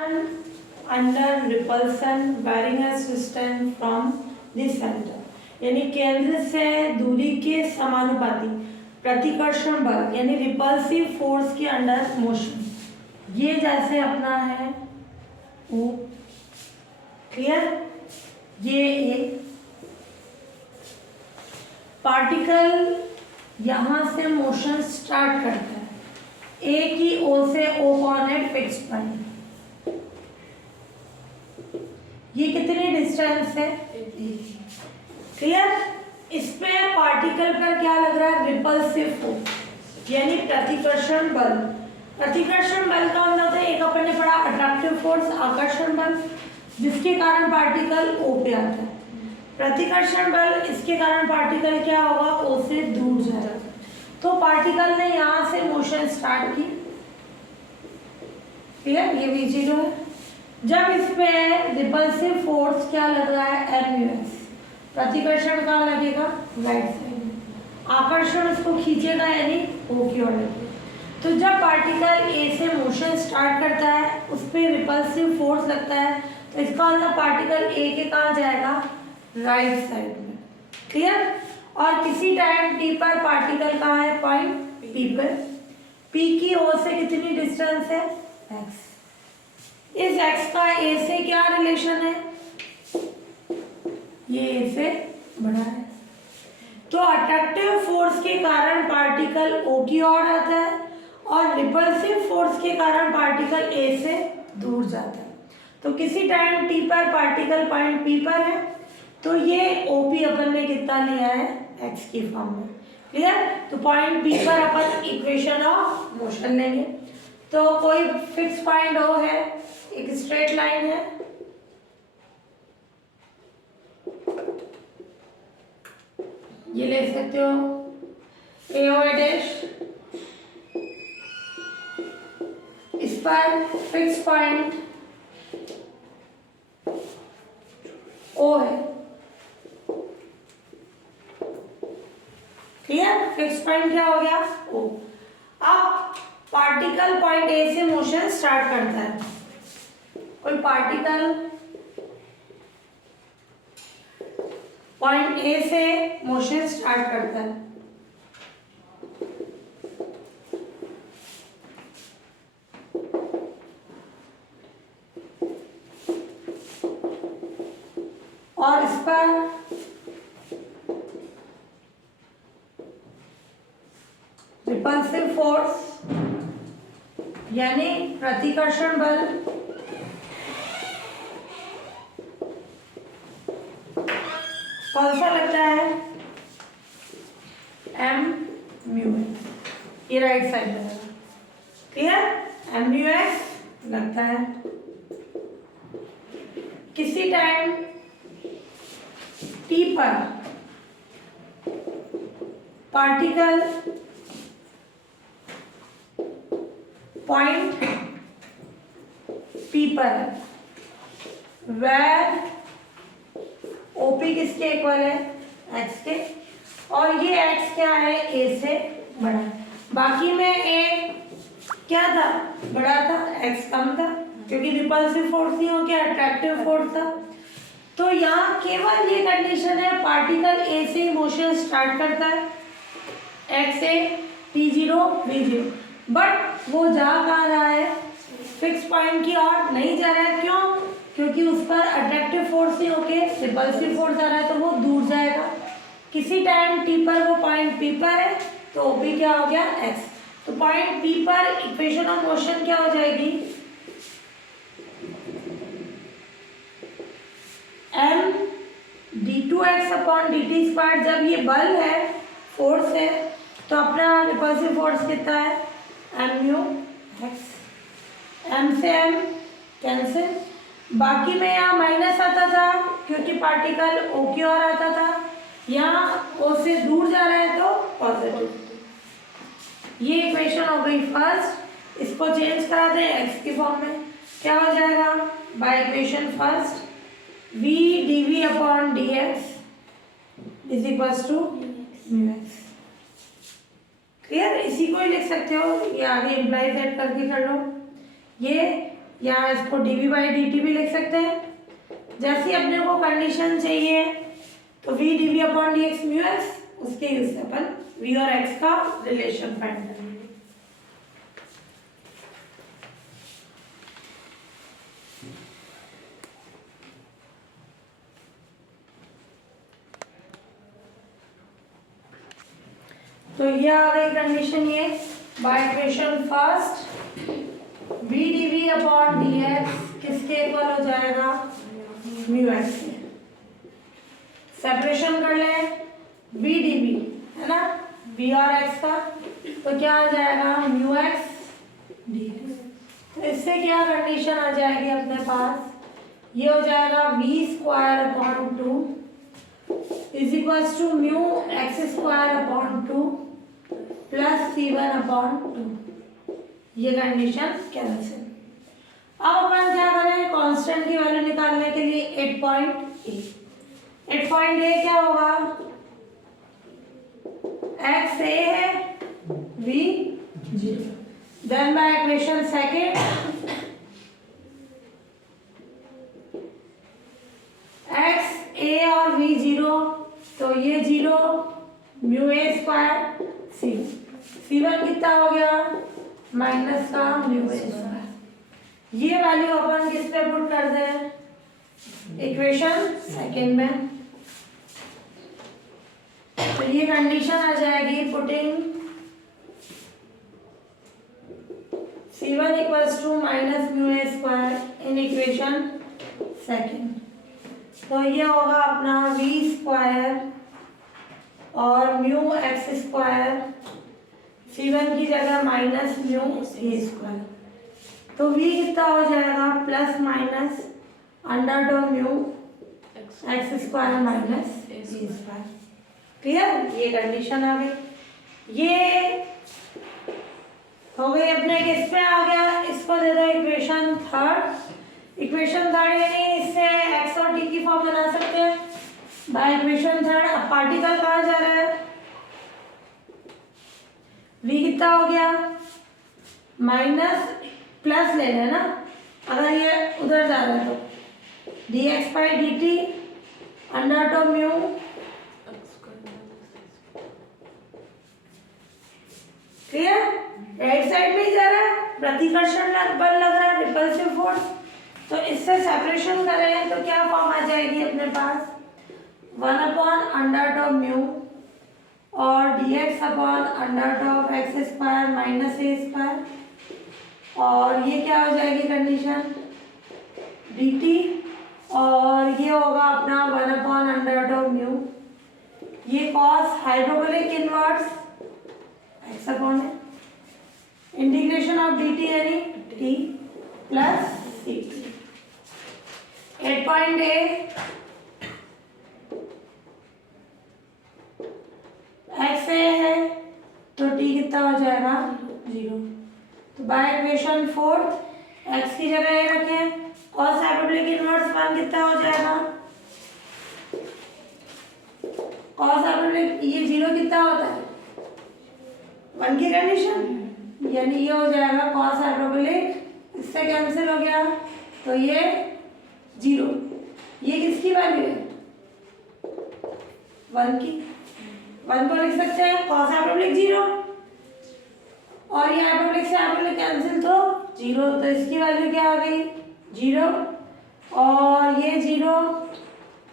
Under repulsion varying as distance from the centre, यानी केंद्र से दूरी के समानुपाती प्रतिकर्षण बल यानी रिपल्सिव फोर्स के अंडर मोशन, ये जैसे अपना है ओ, क्लियर। ये एक पार्टिकल यहाँ से मोशन स्टार्ट करता है, ए की ओ से, ओ कौन है, फिक्स पॉइंट। ये कितनी डिस्टेंस है, क्लियर। इस पे पार्टिकल पर क्या लग रहा है, रिपल्सिव फोर्स यानी प्रतिकर्षण बल। प्रतिकर्षण बल का मतलब है, एक अपन ने पढ़ा अट्रैक्टिव फोर्स आकर्षण बल, जिसके कारण पार्टिकल ओ पे आता है। प्रतिकर्षण बल, इसके कारण पार्टिकल क्या होगा, ओ से दूर जाएगा। तो पार्टिकल ने यहाँ से मोशन स्टार्ट की, क्लियर, ये v0 है। जब इस पे रिपल्सिव फोर्स क्या लग रहा है, MUS, प्रतिकर्षण कहाँ लगेगा, राइट साइड में, आकर्षण उसको खींचेगा यानी ओ की ओर लगेगा। तो जब पार्टिकल ए से मोशन स्टार्ट करता है, उस पर रिपल्सिव फोर्स लगता है, तो इसका मतलब पार्टिकल ए के कहाँ जाएगा, राइट साइड में, क्लियर। और किसी टाइम टी पर पार्टिकल कहाँ है, पॉइंट पी पर। पी की ओ से कितनी डिस्टेंस है, एक्स। इस x का a से क्या रिलेशन है, ये a से बड़ा है। तो अट्रैक्टिव फोर्स के कारण पार्टिकल o की ओर आता है और रिपल्सिव फोर्स के कारण पार्टिकल a से दूर जाता है। तो किसी टाइम t पर पार्टिकल पॉइंट p पर है, तो ये OP अपन ने कितना लिया है, x की फॉर्म में, क्लियर। तो पॉइंट p पर अपन इक्वेशन ऑफ मोशन लेंगे। तो कोई फिक्स पॉइंट O है, एक स्ट्रेट लाइन है, ये ले सकते हो AO डैश। इस पर फिक्स पॉइंट O है, क्लियर। फिक्स पॉइंट क्या हो गया, O। अब पार्टिकल पॉइंट A से मोशन स्टार्ट करता है। कोई पार्टिकल पॉइंट ए से मोशन स्टार्ट करता है, और इस पर रिपल्सिव फोर्स यानी प्रतिकर्षण बल कौन सा लगता है, MUS, ये राइट साइड में, क्लियर, MUS लगता है। किसी टाइम T पर पार्टिकल पॉइंट P पर है, where OP किसके इक्वल है, x के, और ये x क्या है, a से बड़ा। बाकी में a क्या था, बड़ा था, x कम था, क्योंकि रिपल्सिव फोर्स नहीं हो गया, अट्रैक्टिव फोर्स था। तो यहाँ केवल ये कंडीशन है, पार्टिकल a से ही मोशन स्टार्ट करता है, x से t0 v0, बट वो जा कहाँ रहा है, फिक्स पॉइंट की ओर नहीं जा रहा है। क्यों, क्योंकि उस पर अट्रैक्टिव फोर्स नहीं होके रिपल्सिव फोर्स आ रहा है, तो वो दूर जाएगा। किसी टाइम t पर वो पॉइंट p पर है, तो OP क्या हो गया, x। तो पॉइंट p पर इक्वेशन ऑफ मोशन क्या हो जाएगी, m d2x upon dt square. जब ये बल है, फोर्स है, तो अपना रिपल्सिव फोर्स कितना है, MUx। m से m कैंसिल, बाकी में यहाँ माइनस आता था क्योंकि पार्टिकल O की ओर आता था, यहाँ O से दूर जा रहा है तो पॉजिटिव। ये इक्वेशन हो गई फर्स्ट। इसको चेंज करा दें x की फॉर्म में, क्या हो जाएगा, by equation first v dv upon dx is equals to μx, clear. इसी को ही लिख सकते हो, ये आगे इम्प्लाई सेट करके कर लो। ये या इसको dv बाई dt भी लिख सकते हैं। जैसी अपने को कंडीशन चाहिए तो v dv upon dx mu x, उसके यूज से अपन v और x का रिलेशन फाइंड करेंगे। तो ये आ गई कंडीशन, ये bye equation first v dv upon dx किसके इक्वल हो जाएगा, म्यू x के। सेपरेशन कर ले v dv है ना, v और x का, तो क्या आ जाएगा म्यू x dt। तो इससे क्या कंडीशन आ जाएगी अपने पास, ये हो जाएगा v square upon 2 is equals to mu x square upon 2 plus c1 upon 2। ये कंडीशन कैंसिल। अब अपन क्या करें, कांस्टेंट की वैल्यू निकालने के लिए 8.a क्या होगा, x a है, v 0। Then by equation second x a और v 0, तो ये 0 म्यू a स्क्वायर c1 कितना हो गया माइनस का म्यू a स्क्वायर। ये वैल्यू अपन किस पे पुट कर दें, इक्वेशन सेकेंड में। तो ये कंडीशन आ जाएगी putting c1 equals to minus mu a square in equation second. तो ये होगा अपना v स्क्वायर और म्यू x स्क्वायर, c1 की जगह माइनस म्यू a स्क्वायर। तो v कितना हो जाएगा प्लस माइनस अंडर डो mu x square minus a square. Clear, ये कंडीशन आ गई। ये हो गई अपने किस पे आ गया, इसको दे दो इक्वेशन थर्ड। इक्वेशन थर्ड यानी इससे x और t की फॉर्म बना सकते हैं बाय इक्वेशन थर्ड। अब पार्टिकल कहाँ जा रहा है, v कितना हो गया माइनस प्लस ले लेना, अगर ये उधर जा रहा है तो dx by dt under two mu clear, right side में ही जा रहा है, प्रतिकर्षण बल लग रहा है, रिपल्सिव फोर्स। तो इससे सेपरेशन करें तो क्या फॉर्म आ जाएगी अपने पास, 1 अपॉन अंडर टू म्यू और dx upon under two x square minus a square, और ये क्या हो जाएगी कंडीशन dt, और ये होगा अपना 1 अपॉन अंडर टू म्यू, ये कॉस हाइड्रोबोलिक इनवर्स x अपॉन है, इंटीग्रेशन ऑफ dt यानी t plus c। 8.a x a है तो t कितना हो जाएगा 0। तो बाय इक्वेशन फोर्थ x की जगह ये रखें, cos हाइपरबोलिक इनवर्स 1 कितना हो जाएगा, cos हाइपरबोलिक ये 0 कितना होता है 1 की कंडीशन, यानी ये हो जाएगा cos हाइपरबोलिक, इससे कैंसिल हो गया तो ये 0। ये किसकी वैल्यू है 1 की, 1 को लिख सकते हैं cos हाइपरबोलिक 0, और ये हाइपरबोलिक से हाइपरबोलिक कैंसिल तो 0, तो इसकी वैल्यू क्या आ गई 0, और ये 0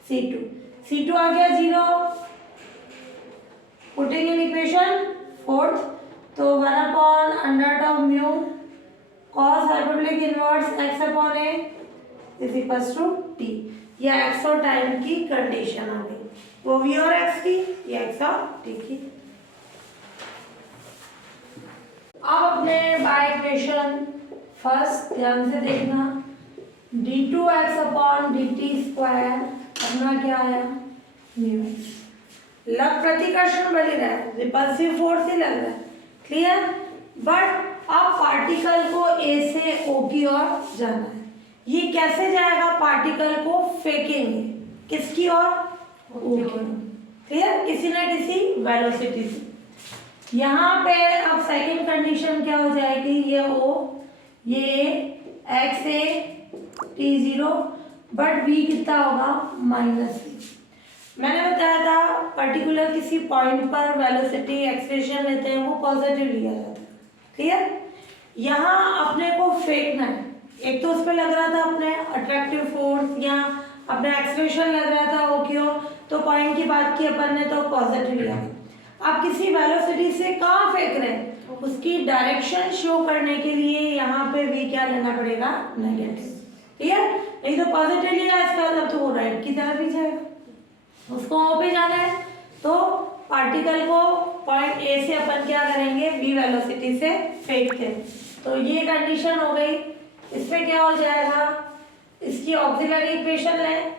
c2 आ गया 0, पुटिंग इन इक्वेशन फोर्थ, तो 1 upon under two mu cos hyperbolic inverse x upon a is equals to t। ये x और टाइम की कंडीशन आ गई, वो v और x की, ये x और t की। अब अपने बाय इक्वेशन फर्स्ट ध्यान से देखना, d2x अपॉन dt स्क्वायर अपना क्या आया म्यू x। लग प्रतिकर्षण बन रहा है, रिपल्सिव फोर्स ही लग रहा है, क्लियर। बट अब पार्टिकल को A से O की ओर जाना है, ये कैसे जाएगा, पार्टिकल को फेंकेंगे किसकी ओर O की ओर, क्लियर, किसी ना किसी वेलोसिटी से। यहाँ पे अब सेकंड कंडीशन क्या हो जाएगी, ये O ये x a t zero, but v कितना होगा माइनस वी। मैंने बताया था पर्टिकुलर किसी पॉइंट पर वेलोसिटी एक्सप्रेशन लेते हैं वो पॉजिटिव लिया जाता है, क्लियर। यहाँ अपने को फेंकना है, एक तो उस पर लग रहा था अपने अट्रैक्टिव फोर्स या अपने एक्सप्रेशन लग रहा था ओ क्यों, तो पॉइंट की बात की अपन ने तो पॉजिटिव लिया। आप किसी वेलोसिटी से कहाँ फेंक रहे हैं उसकी डायरेक्शन शो करने के लिए यहाँ पे वी क्या लेना पड़ेगा नेगेटिव, क्लियर। एक तो पॉजिटिव लिया इसका मतलब तो वो राइट की तरफ ही जाएगा, उसको ओ पे जाना है तो पार्टिकल को पॉइंट ए से अपन क्या करेंगे वी वेलोसिटी से फेंकते हैं। तो ये कंडीशन हो गई। इसमें क्या हो जाएगा, इसकी ऑक्सिलरी इक्वेशन लें,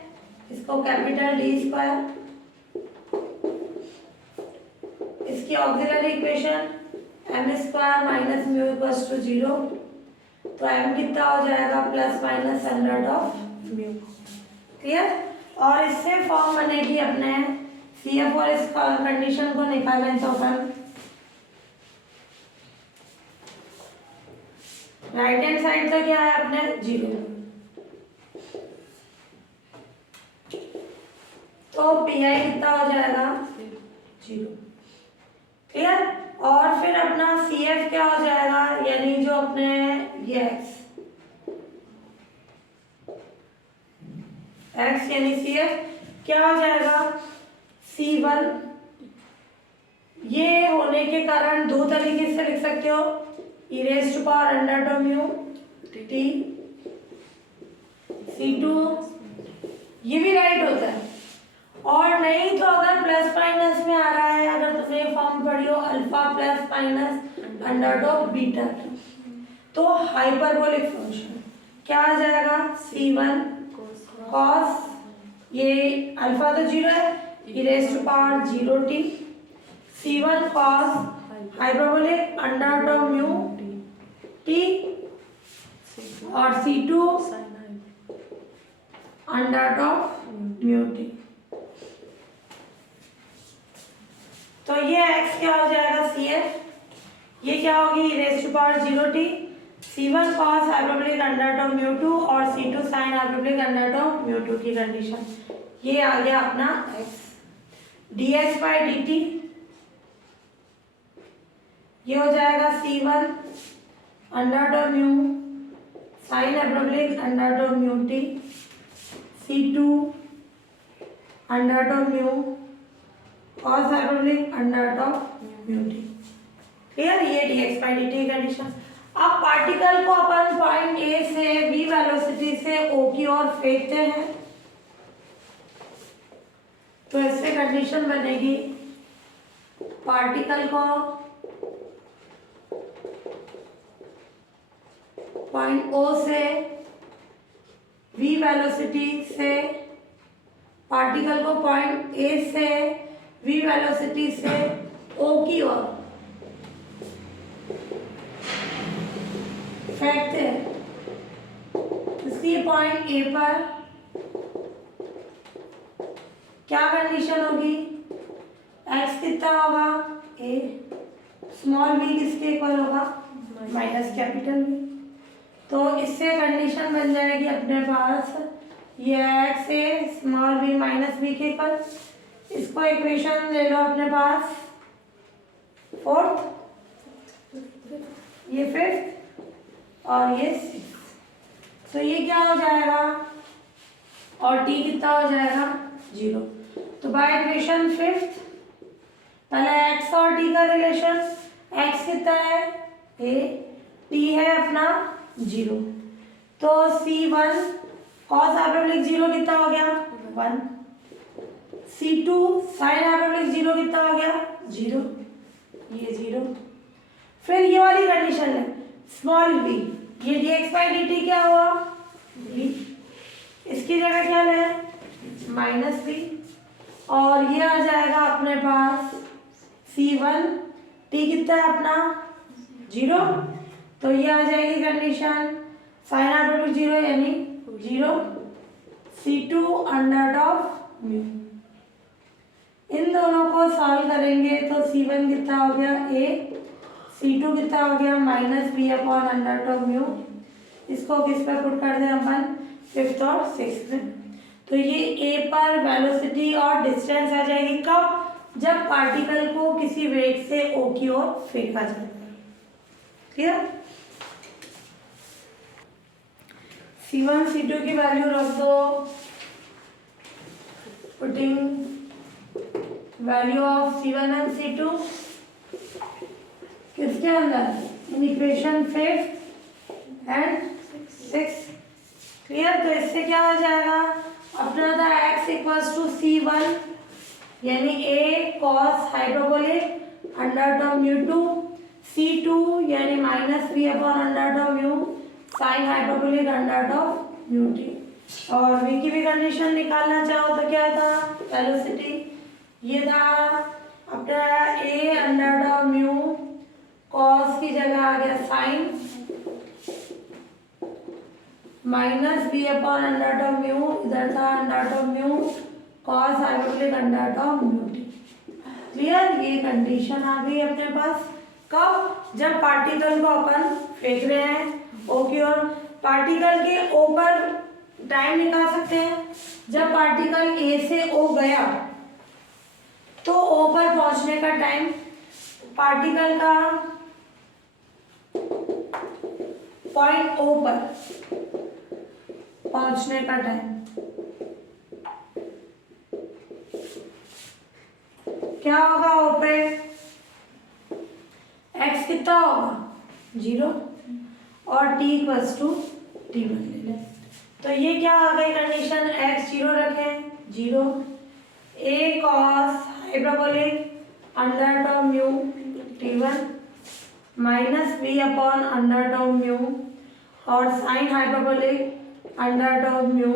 इसको कैपिटल डी स्क्वायर, इसकी auxiliary equation m square minus mu equals to 0, तो एम कितना हो जाएगा plus minus under of mu, clear. और इससे फॉर्म बनेगी अपने सी एफ, और इस कंडीशन को निकालें तो अपन राइट हैंड साइड तो क्या है अपने 0, तो पी आई कितना हो जाएगा 0, क्लियर। और फिर अपना सी एफ क्या हो जाएगा, यानी जो अपने ये एक्स यानी सी एफ क्या हो जाएगा C1। ये होने के कारण दो तरीके से लिख सकते हो, e raised to power under two mu T, C2 ये भी राइट होता है। और नहीं तो अगर प्लस माइनस में आ रहा है, अगर तुमने फॉर्म पढ़ी हो alpha plus minus under of beta, तो हाइपरबोलिक फंक्शन क्या आ जाएगा C1 कॉस, ये अल्फा तो 0 है, e raised to power 0t, C1 cos hyperbolic under of mu T, और C2 under of mu T. तो ये x क्या हो जाएगा CF, ये क्या होगी e raised to power 0t, C1 cos hyperbolic under of mu 2 और C2 sin hyperbolic under of mu 2 की कंडीशन। ये आ गया अपना x, dx by dt ये हो जाएगा C1 under of mu sin hyperbolic under of mu t, C2 under of mu cos hyperbolic under of mu t, clear. ये dx by dt condition. अब particle को अपन point A से v velocity से o की ओर फेंकते हैं, तो इससे कंडीशन बनेगी पार्टिकल को पॉइंट ओ से v वेलोसिटी से, पार्टिकल को पॉइंट ए से v वेलोसिटी से o की ओर फेंकते हैं। इसलिए पॉइंट ए पर क्या कंडीशन होगी, x कितना होगा a, स्मॉल v किसके इक्वल होगा माइनस कैपिटल v। तो इससे कंडीशन बन जाएगी अपने पास ये x a small v minus v के इक्वल। इसको इक्वेशन ले लो अपने पास फोर्थ, ये फिफ्थ और ये सिक्स, तो ये क्या हो जाएगा और t कितना हो जाएगा 0। तो बाय इक्वेशन फिफ्थ पहले x और t का रिलेशन, x कितना है a, t है अपना 0, तो C1 cos हाइपरबोलिक 0 कितना हो गया 1, C2 sin हाइपरबोलिक 0 कितना हो गया 0, ये 0। फिर ये वाली कंडीशन है स्मॉल v, ये dx by dt क्या हुआ v, इसकी जगह क्या ले माइनस v, और ये आ जाएगा अपने पास C1 t कितना है अपना 0, तो ये आ जाएगी कंडीशन साइन हाइपरबोलिक 0 यानी 0, C2 अंडर ऑफ म्यू। इन दोनों को सॉल्व करेंगे तो C1 कितना हो गया a, C2 कितना हो गया minus b upon under of mu, इसको किस पे पुट कर दें अपन, 5th और 6th में। तो ये ए पर वेलोसिटी और डिस्टेंस आ जाएगी कब, जब पार्टिकल को किसी वेग से ओ की ओर फेंका जाएगा। क्लियर। C1 C2 की वैल्यू रख दो, putting value of C1 and C2 किसके अंदर, इन इक्वेशन 5 एंड 6। क्लियर। तो इससे क्या हो जाएगा अपना था x इक्वल्स टू C1 यानी a cos hyperbolic under term mu 2, C2 यानी minus v upon under term mu sine hyperbolic under term mu T. और v की भी कंडीशन निकालना चाहो तो क्या था, वेलोसिटी ये था अपना a under term mu, cos की जगह आ गया sine, minus b upon under term mu, इधर था under term mu cos hyperbolic under term mu t. Clear. ये कंडीशन आ गई अपने पास कब, जब पार्टिकल को अपन फेंक रहे हैं ओ की ओर। पार्टिकल के ओ पर टाइम निकाल सकते हैं, जब पार्टिकल ए से ओ गया तो ओ पर पहुंचने का टाइम, पार्टिकल का पॉइंट ओ पर पहुंचने का टाइम क्या होगा, ओ पे x कितना होगा 0 और t इक्वल्स टू t1 ले लें। तो ये क्या आ गई कंडीशन, x 0 रखें 0, a cos hyperbolic under term mu t1 minus b upon under term mu और sine hyperbolic under term mu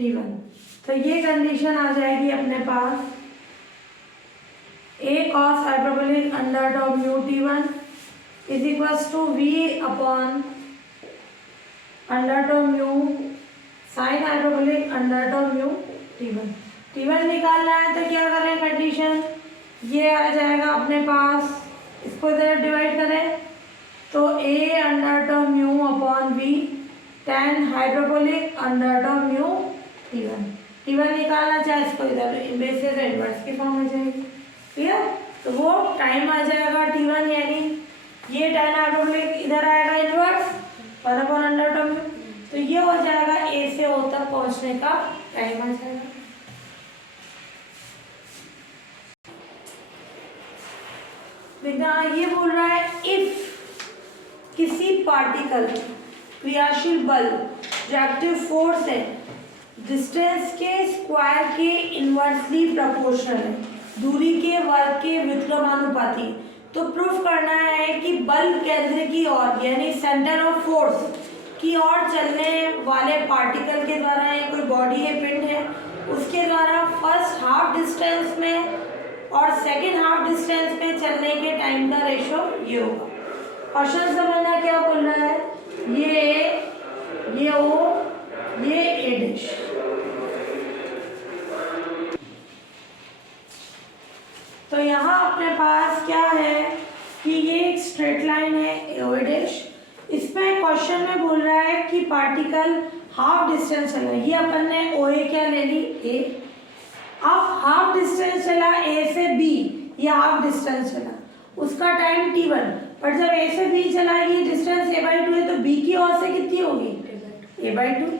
t1। तो ये कंडीशन आ जाएगी अपने पास a cos hyperbolic under term mu t1 is equals to v upon under term mu sine hyperbolic under term mu t1। t1 निकालना है तो क्या करें, कंडीशन ये आ जाएगा अपने पास, इसको इधर डिवाइड करें तो a under term mu upon v tan hyperbolic under term mu t1। t1 निकालना चाहे इसको इधर बेसिस इनवर्स की फॉर्म में जाएगी। क्लियर। तो वो टाइम आ जाएगा t1 यानी ये tan हाइपरबोलिक इधर आएगा इनवर्स 1 अपॉन अंडर टर्म, तो ये हो जाएगा a से o तक पहुंचने का टाइम आ जाएगा। देखना ये बोल रहा है इफ किसी पार्टिकल क्रियाशील बल जो एक्टिव फोर्स है डिस्टेंस के स्क्वायर के इनवर्सली प्रोपोर्शनल है, दूरी के वर्ग के व्युत्क्रमानुपाती। तो प्रूफ करना है कि बल केंद्र की ओर यानी सेंटर ऑफ फोर्स की ओर चलने वाले पार्टिकल के द्वारा, या कोई बॉडी है पिंड है उसके द्वारा फर्स्ट हाफ डिस्टेंस में और सेकेंड हाफ डिस्टेंस में चलने के टाइम का रेशो ये होगा। क्वेश्चन समझना क्या बोल रहा है, ये ओ ये ए डैश। तो यहाँ अपने पास क्या है कि ये एक स्ट्रेट लाइन है ओ डैश, इसमें क्वेश्चन में बोल रहा है कि पार्टिकल हाफ डिस्टेंस चला, ये अपन ने ओ ए क्या ले ली ए, अब हाफ डिस्टेंस चला ए से बी, ये हाफ डिस्टेंस चला उसका टाइम t1, पर जब ए से बी चला ये डिस्टेंस a/2 है तो b की ओर से कितनी होगी a/2,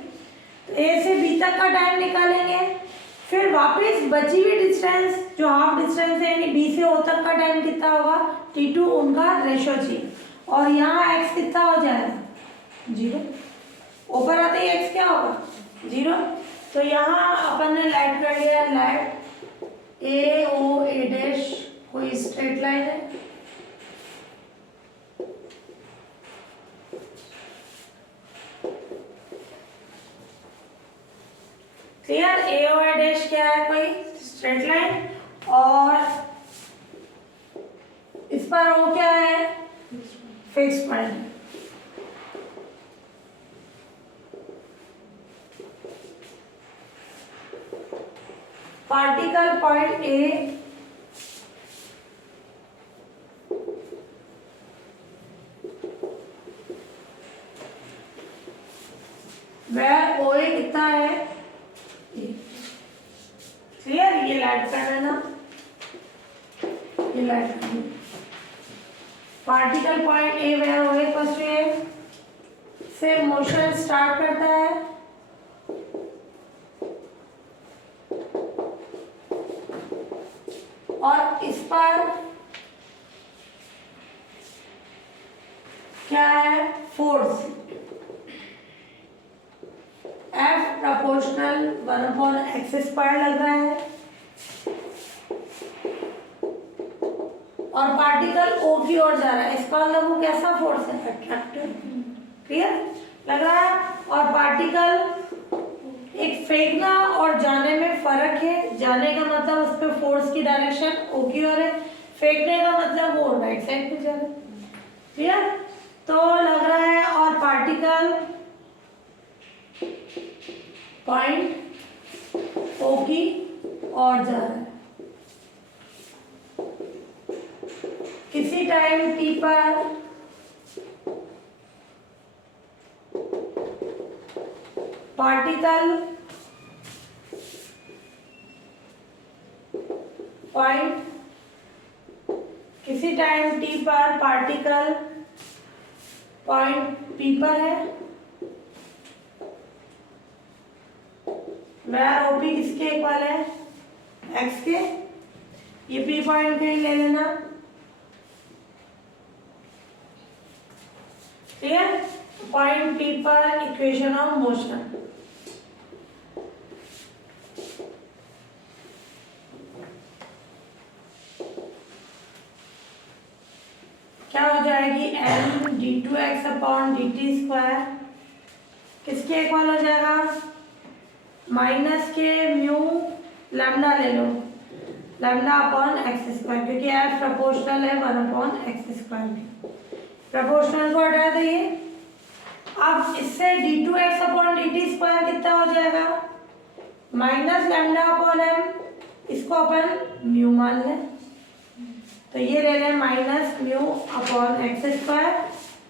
तो ए से बी तक का टाइम निकालेंगे, फिर वापस बची हुई डिस्टेंस जो हाफ डिस्टेंस है यानी बी से ओ तक का टाइम कितना होगा t2, उनका रेशो चाहिए, और यहाँ x कितना हो जाएगा 0, ऊपर आते ही x क्या होगा 0। तो यहाँ अपन ने लाइट कर लिया, लाइट ए ओ ए डैश कोई स्ट्रेट लाइन है, क्लियर। ए ओ ए डैश क्या है, कोई स्ट्रेट लाइन, और इस पर ओ क्या है fix point. Particle point A O A कितना है, क्लियर। ये लाइट कर लेना, ये लाइट कर लेना। Particle point A where O A equals to A से मोशन स्टार्ट करता है और इस पर क्या है, फोर्स F प्रोपोर्शनल 1/x² लग रहा है और पार्टिकल O की ओर जा रहा है। इसका मतलब वो कैसा फोर्स है, अट्रैक्टिव, क्लियर लग रहा है। और पार्टिकल एक फेंकना और जाने में फर्क है। जाने का मतलब उस पर फोर्स की डायरेक्शन O की ओर है, फेंकने का मतलब वो राइट साइड पे जा रहा है, क्लियर। तो लग रहा है और पार्टिकल पॉइंट O की ओर जा रहा है। किसी टाइम t पर पार्टिकल पॉइंट, किसी टाइम t पर पार्टिकल पॉइंट P पर है, वेयर OP किसके इक्वल है, x के। ये P पॉइंट कहीं ले लेना, क्लियर। पॉइंट P पर इक्वेशन ऑफ मोशन, क्या हो जाएगी, m d2x/dt² किसके इक्वल हो जाएगा, माइनस के म्यू लैम्डा ले लो, λ/x², क्योंकि f प्रोपोर्शनल है 1/x²। प्रोपोर्शनल को हटा देंगे। अब इससे d2x/dt² कितना हो जाएगा, -λ/m, इसको अपन म्यू मान लें, तो ये ले लें -μ/x²।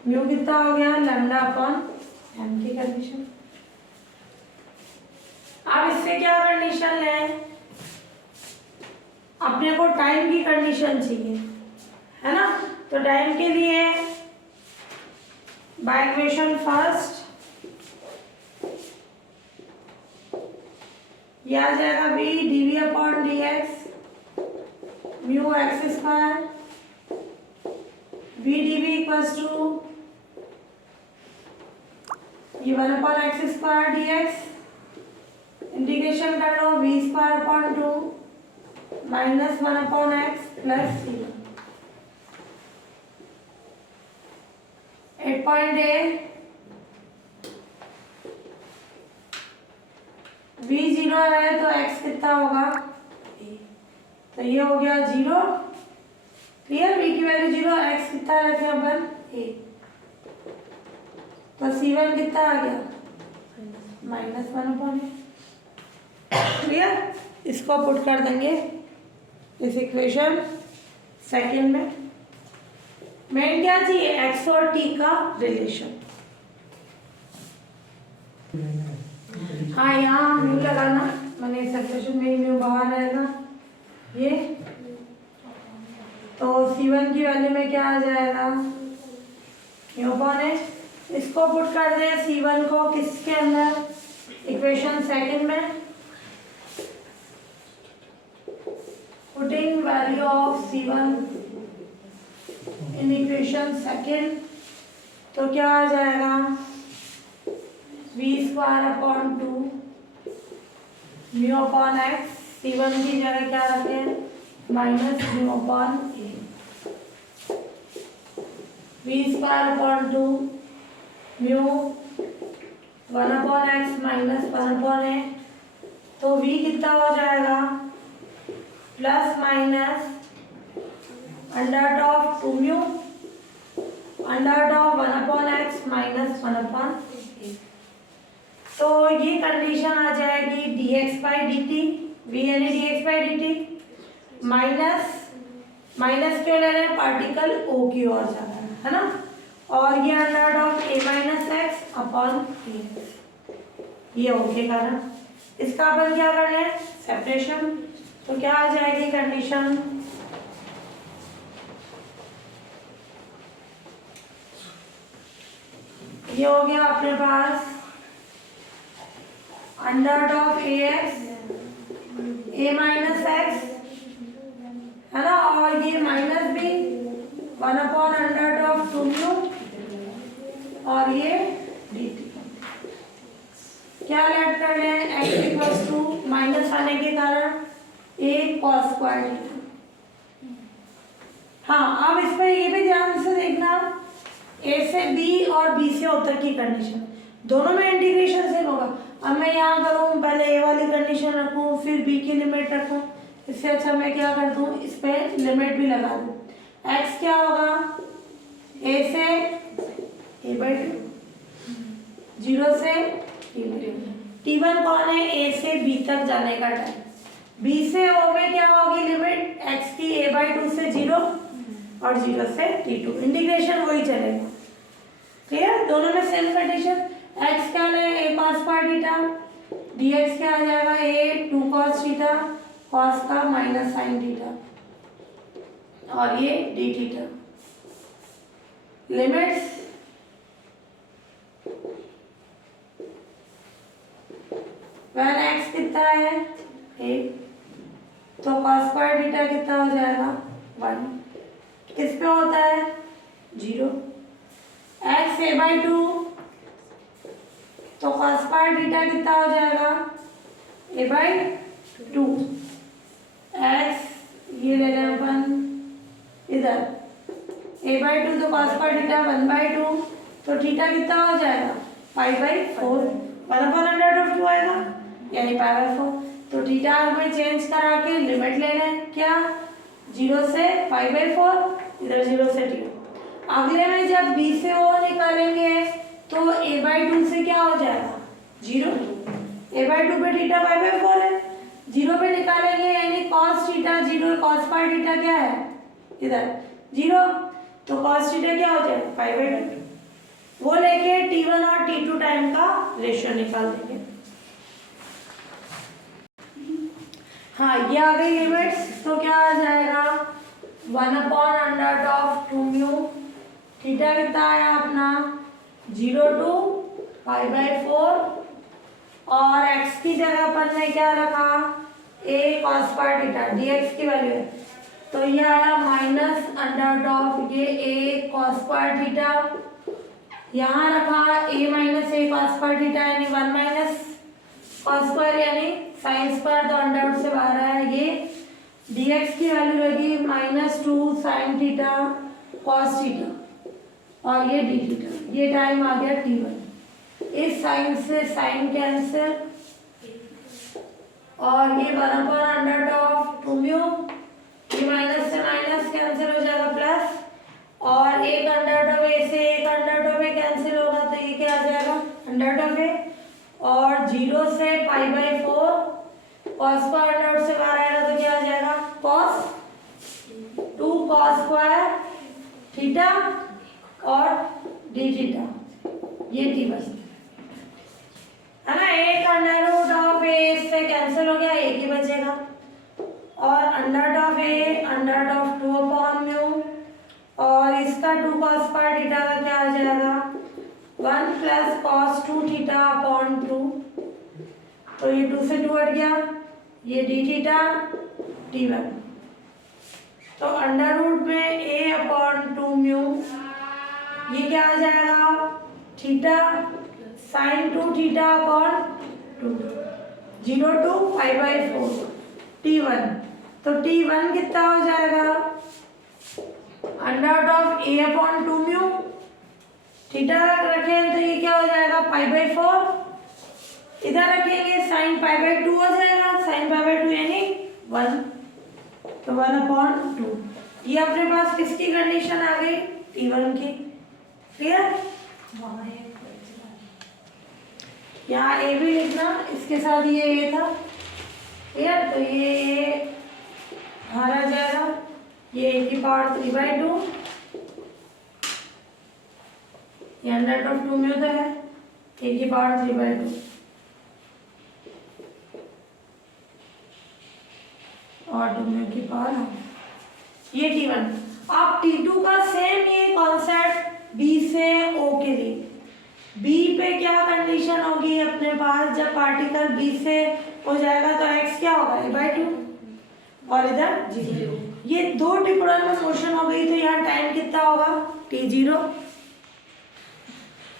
म्यू कितना हो गया, λ/m की कंडीशन। अब इससे क्या कंडीशन लें, अपने को टाइम की कंडीशन चाहिए, है ना। तो टाइम के लिए बाय इक्वेशन फर्स्ट ये आ जाएगा v dv/dx μx², v dv equals to ये 1/x² dx, इंटीग्रेशन कर लो v²/2 -1/x plus 0। 8.a v 0 है तो x कितना होगा, तो ये हो गया 0, क्लियर। v की वैल्यू 0, x कितना रखे अपन a, तो c1 कितना आ गया, -1/a, क्लियर। इसको पुट कर देंगे इस इक्वेशन सेकंड में। मेन क्या चाहिए, x और t का रिलेशन। हाँ यहाँ म्यू लगाना, मैंने इस इक्वेशन में म्यू बाहर रहेगा ये, तो c1 की वैल्यू में क्या आ जाएगा, μ/h। इसको पुट कर दे c1 को किसके अंदर, इक्वेशन सेकंड में। Putting value of c1 in equation second, तो क्या आ जाएगा, v²/2 μ/x। c1 की जगह क्या रखें, -μ/a, v²/2 mu 1/x -1/a, तो v कितना हो जाएगा, ± √2μ √1/x -1/a। तो ये कंडीशन आ जाएगी dx/dt, v यानी dx/dt माइनस क्यों ले रहे हैं, पार्टिकल O की ओर जा रहा है ना, और ये √a - x/a, ये O के कारण। इसका अपन क्या कर रहे हैं, सेपरेशन। तो क्या आ जाएगी कंडीशन, ये हो गया अपने पास under of A x A minus x है ना, और ये माइनस भी 1/अंडर ऑफ 2 और ये dt। क्या लेट कर रहे हैं, x इक्वल्स टू माइनस आने के कारण a cos स्क्वायर थीटा। हाँ, अब इस पर ये भी ध्यान से देखना, a से b और b से उत्तर की कंडीशन दोनों में इंटीग्रेशन सेम होगा। अब मैं यहाँ करूँ, पहले a वाली कंडीशन रखूँ फिर b की लिमिट रखूँ, इससे अच्छा मैं क्या कर दूँ, इस पे लिमिट भी लगा दूँ। x क्या होगा, a से a/2, 0 से t1 कौन है, a से b तक जाने का टाइम, b से o में क्या होगी लिमिट x की a/2 से 0 और 0 से t2, इंटीग्रेशन वही चलेगा। क्लियर, दोनों में सेम कंडीशन। x क्या है, a cos square theta, dx क्या आ जाएगा, a 2 cos थीटा, cos का माइनस साइन थीटा और ये d theta. Limits when x कितना है 1, तो cos स्क्वायर थीटा कितना हो जाएगा 1, किस पे होता है 0। x a/2, तो cos स्क्वायर थीटा कितना हो जाएगा a/2। x ये ले लें अपन इधर a/2, तो cos स्क्वायर थीटा 1/2, तो थीटा कितना हो जाएगा π/4, 1/√2 आएगा यानी π/4। तो थीटा में चेंज करा के लिमिट ले लें, क्या 0 से π/4, इधर 0 से t। अगले में जब b से o निकालेंगे तो a/2 से क्या हो जाएगा 0, a/2 पे थीटा π/4 है, 0 पे निकालेंगे यानी cos theta 0, cos square theta क्या है इधर 0, तो cos थीटा क्या हो जाएगा π/2। वो लेके t1 और t2 टाइम का रेशियो निकाल देंगे। हाँ, ये आ गई लिमिट्स, तो क्या आ जाएगा 1/√2μ, थीटा कितना आया अपना 0 to π/4 और x की जगह अपन ने क्या रखा a cos square theta, dx की वैल्यू है, तो ये आया -√, ये a cos स्क्वायर थीटा, यहाँ रखा a minus a cos square theta यानी 1 माइनस cos स्क्वायर यानी साइन स्क्वायर, तो अंडर से बाहर आया, ये dx की वैल्यू लगी -2 sin थीटा cos थीटा और ये d थीटा, ये टाइम आ गया t1। इस साइन से साइन कैंसिल और ये 1/√2μ, ये माइनस से माइनस कैंसिल हो जाएगा प्लस, और एक √a से एक √a कैंसिल होगा तो ये क्या आ जाएगा √a, और 0 से π/4 cos स्क्वायर से बाहर आएगा तो क्या आ जाएगा cos 2 cos स्क्वायर थीटा और d थीटा, ये t1 है ना। एक √a से कैंसिल हो गया, एक ही बचेगा, और √2/μ और इसका 2 cos स्क्वायर थीटा का क्या आ जाएगा 1 + cos 2 थीटा/2, तो ये 2 से 2 हट गया, ये d थीटा t1, तो अंडर रूट में a/2μ, ये क्या आ जाएगा थीटा sin 2 थीटा/2, 0 to π/4 t1, तो t1 कितना हो जाएगा √a/2μ, थीटा रखें तो ये क्या हो जाएगा π/4, इधर रखेंगे sin π/2 हो जाएगा, sin π/2 यानी 1, तो 1/2। ये अपने पास किसकी कंडीशन आ गई t1 की। क्लियर, यहाँ ए भी लिखना, इसके साथ ये ए था। क्लियर, तो ये बाहर आ जाएगा, ये ए की पावर 3/2, ये √2μ तो है, ए की पावर 3/2, और डोम्यू की पावर ये T1। अब T2 का सेम ये कॉन्सेप्ट B से O के लिए। B पे क्या कंडीशन होगी अपने पास, जब पार्टिकल B से हो जाएगा तो x क्या होगा a/2 और इधर 0। ये दो टिप्पणों में मोशन हो गई तो यहाँ टाइम कितना होगा t0।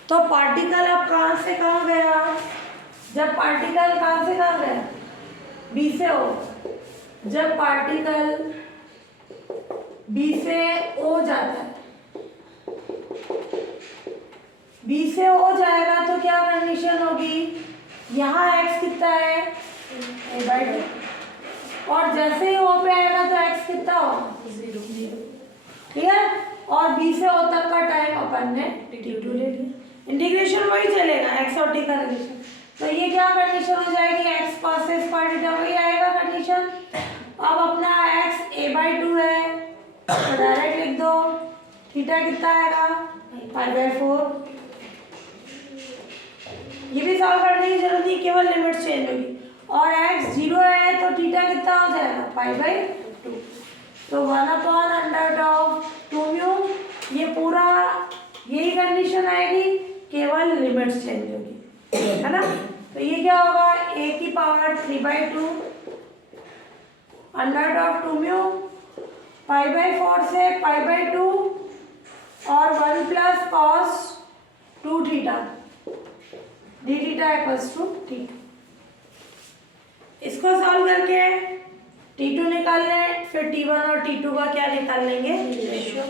तो पार्टिकल अब कहाँ से कहाँ गया, जब पार्टिकल कहाँ से कहाँ गया B से O, जब पार्टिकल B से O जाता है, B से O जाएगा तो क्या कंडीशन होगी, यहाँ x कितना है a/2 और जैसे ही O पे आएगा तो x कितना होगा 0। ठीक है, और B से O तक का टाइम अपन ने t2 ले लिया। इंटीग्रेशन वही चलेगा x और t का रिलेशन। तो ये क्या कंडीशन हो जाएगी, x cos s part theta वही आएगा कंडीशन। अब अपना x a/2 है तो डायरेक्ट लिख दो, थीटा कितना आएगा π/4। ये भी सॉल्व करने की जरूरत नहीं, केवल लिमिट चेंज होगी। और x 0 है तो थीटा कितना हो जाएगा π/2। तो 1/√2μ, ये पूरा यही कंडीशन आएगी, केवल लिमिट चेंज होगी, है ना। तो ये क्या होगा a की पावर 3/2 √2μ π/4 से π/2 और 1 + cos 2 theta d theta = t2। इसको सॉल्व करके t2 निकाल लें, फिर t1 और t2 का क्या निकाल लेंगे रेशियो।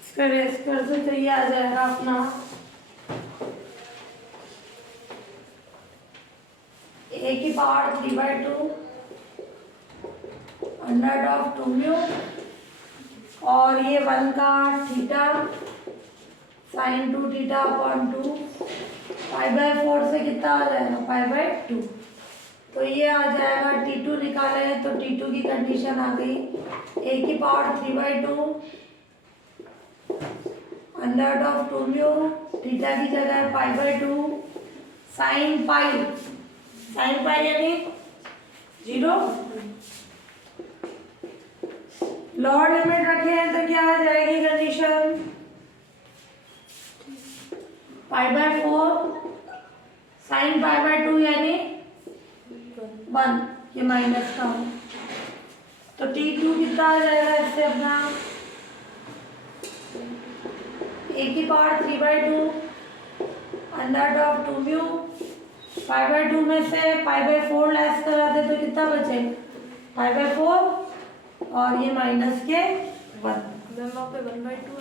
इसका रेस कर दो तो ये आ जाएगा अपना a की पावर 3/2 √2μ और ये 1 का थीटा sin 2 θ/2 π/4 से कितना आ जाएगा π/2। तो ये आ जाएगा t2 निकाला है तो t2 की कंडीशन आ गई a की पावर 3/2 √2μ थीटा की जगह π/2 sin π यानी 0। लोअर लिमिट रखे हैं तो क्या आ जाएगी कंडीशन π/4 sin π/2 यानी 1, ये माइनस का हो तो t2 कितना आ जाएगा इससे अपना a की पावर 3/2 √2μ π/2 में से π/4 लेस करा दे तो कितना बचेगा π/4 और ये माइनस के 1। वहाँ पे 1/2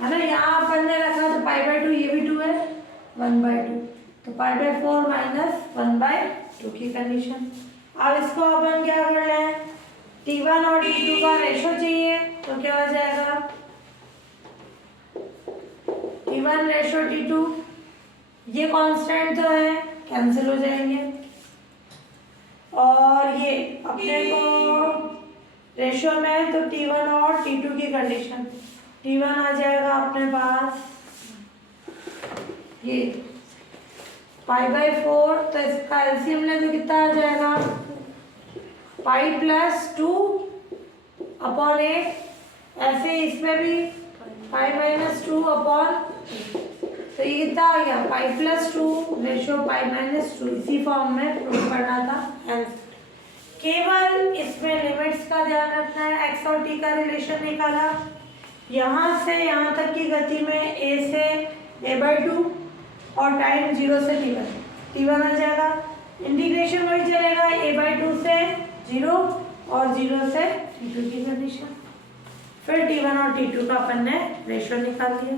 है ना, यहाँ अपन ने रखा तो π/2 ये भी 2 है 1/2 तो π/4 माइनस 1/2 की कंडीशन। अब इसको अपन क्या कर लें, t1 और t2 का रेशो चाहिए तो क्या हो जाएगा t1 रेशो t2, ये कांस्टेंट तो है कैंसिल हो जाएंगे और ये अपने को रेशो में तो t1 और t2 की कंडीशन, t1 आ जाएगा अपने पास ये π/4 तो इसका एलसीएम ले तो कितना आ जाएगा π+2/8, ऐसे इसमें भी π-2/, तो ये कितना आ गया π+2 रेशो π-2, इसी फॉर्म में प्रूव करना था। केवल इसमें लिमिट्स का ध्यान रखना है। x और t का रिलेशन निकाला, यहाँ से यहाँ तक की गति में a से a/2 और टाइम 0 से t1 आ जाएगा। इंटीग्रेशन वही चलेगा a/2 से 0 और 0 से t2 की कंडीशन, फिर t1 और t2 का अपन ने रेशो निकाल दिया।